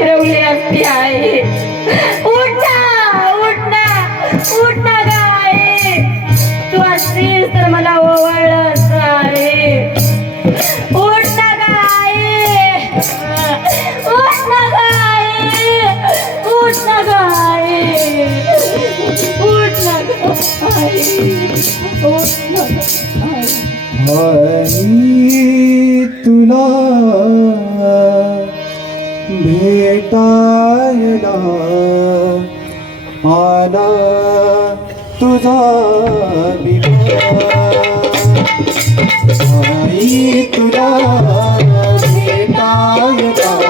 फिरवली असती आई. उठा उठना उठना गाय तू असतीस तर मला ओवाळलं आहे उठना गाय उठना गाय उठना गाय उठना गाय उठना तुला भेटायला आला तुझा विवाह. हरी तुला भेटायला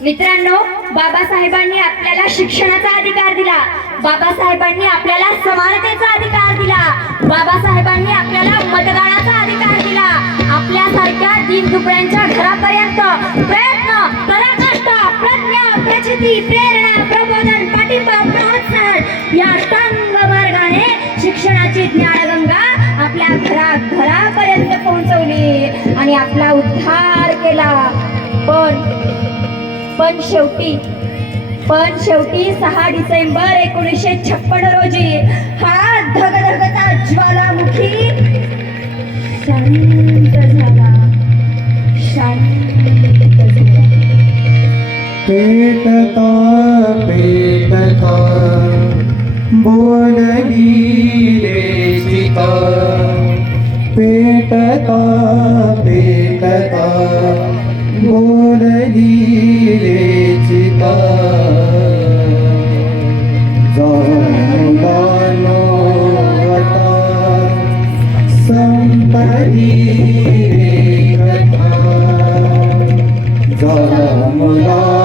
मित्रांनो बाबासाहेबांनी आपल्याला शिक्षणाचा अधिकार दिला. बाबासाहेबांनी आपल्याला समानतेचा अधिकार दिला. बाबासाहेबांनी आपल्याला मतदानाचा अधिकार तीन तुकड्यांच्या घरापर्यंत प्रयत्न पराकष्ट प्रज्ञा प्रचिती प्रेरणा प्रबोधन पाठिंबा प्रोत्साहन या अष्टांग मार्गाने शिक्षणाची ज्ञानगंगा आपल्या घरा घरापर्यंत पोहोचवली आणि आपला उद्धार केला. पण पण शेवटी पण शेवटी सहा डिसेंबर एकोणीसशे छप्पन पेटता पेटता बोलली रे सीता पेटता पेटता बोलली रे सीता जानो आता संपली रे कथा जामलानो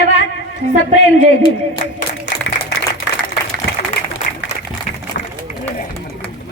ધન્યવાદ. સપ્રેમ જય